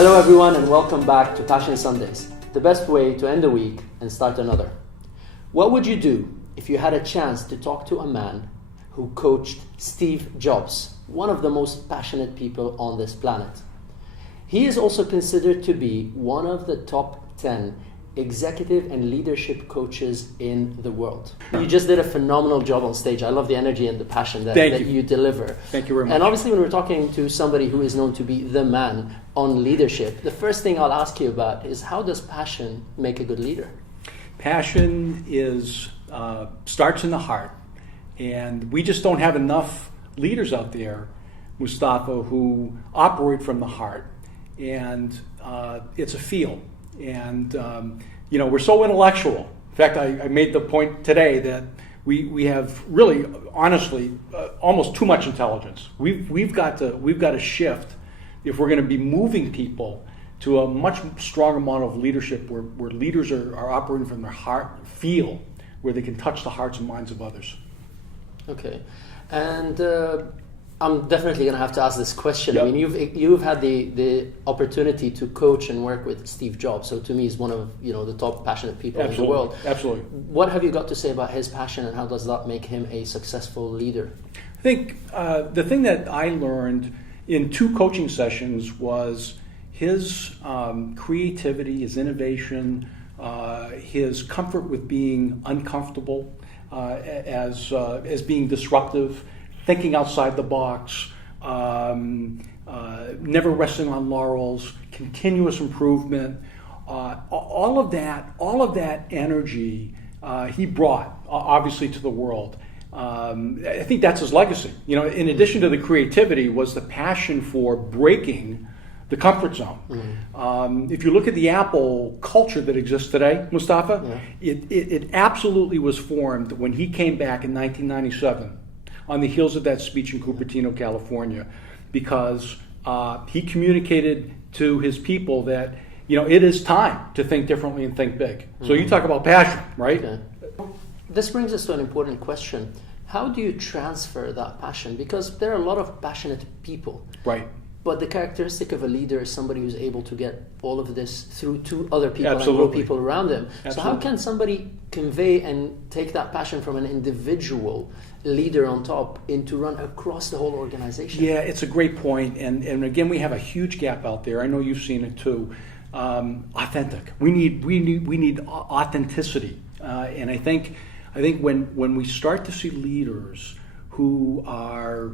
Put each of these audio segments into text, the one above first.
Hello everyone and welcome back to Passion Sundays, the best way to end the week and start another. What would you do if you had a chance to talk to a man who coached Steve Jobs, one of the most passionate people on this planet? He is also considered to be one of the top 10 executive and leadership coaches in the world. You just did a phenomenal job on stage. I love the energy and the passion that you deliver. Thank you very much. And obviously when we're talking to somebody who is known to be the man on leadership, the first thing I'll ask you about is, how does passion make a good leader? Passion starts in the heart. And we just don't have enough leaders out there, Moustafa, who operate from the heart. And it's a field. And, we're so intellectual. In fact, I made the point today that we have really, honestly, almost too much intelligence. We've got to shift if we're going to be moving people to a much stronger model of leadership where leaders are operating from their heart, feel, where they can touch the hearts and minds of others. Okay. And I'm definitely going to have to ask this question. Yep. I mean, you've had the opportunity to coach and work with Steve Jobs, so to me he's one of the top passionate people in the world. Absolutely. What have you got to say about his passion, and how does that make him a successful leader? I think the thing that I learned in 2 coaching sessions was his creativity, his innovation, his comfort with being uncomfortable, as being disruptive, thinking outside the box, never resting on laurels, continuous improvement, all of that energy he brought obviously to the world. I think that's his legacy. In addition to the creativity, was the passion for breaking the comfort zone. Mm-hmm. If you look at the Apple culture that exists today, Moustafa, it absolutely was formed when he came back in 1997 on the heels of that speech in Cupertino, California, because he communicated to his people that it is time to think differently and think big. Mm-hmm. So you talk about passion, right? Okay. This brings us to an important question. How do you transfer that passion? Because there are a lot of passionate people. Right. But the characteristic of a leader is somebody who's able to get all of this through to other people. Absolutely. And grow people around them. Absolutely. So how can somebody convey and take that passion from an individual leader on top into run across the whole organization? Yeah, it's a great point. And again, we have a huge gap out there. I know you've seen it too. Authentic. We need authenticity. And I think when we start to see leaders who are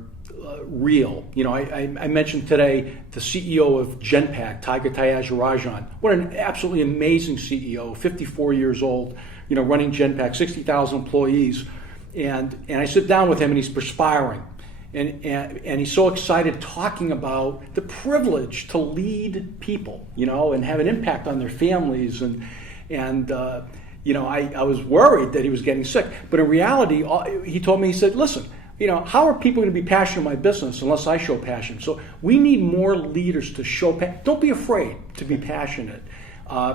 real. I mentioned today the CEO of Genpact, Tiger Tyagarajan. What an absolutely amazing CEO, 54 years old, running Genpact, 60,000 employees. And I sit down with him and he's perspiring. And he's so excited talking about the privilege to lead people, and have an impact on their families. I was worried that he was getting sick. But in reality, he told me, he said, listen, how are people going to be passionate in my business unless I show passion? So we need more leaders to show passion. Don't be afraid to be passionate.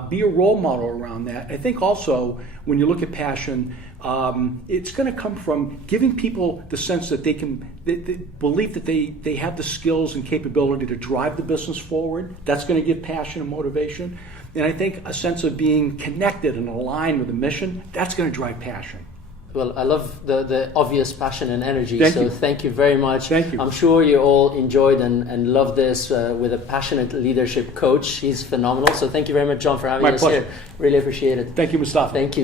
Be a role model around that. I think also when you look at passion, it's going to come from giving people the sense that they believe that they have the skills and capability to drive the business forward. That's going to give passion and motivation. And I think a sense of being connected and aligned with a mission, that's going to drive passion. Well, I love the obvious passion and energy. Thank you very much. Thank you. I'm sure you all enjoyed and loved this with a passionate leadership coach. He's phenomenal. So thank you very much, John, for having us here. Really appreciate it. Thank you, Moustafa. Thank you.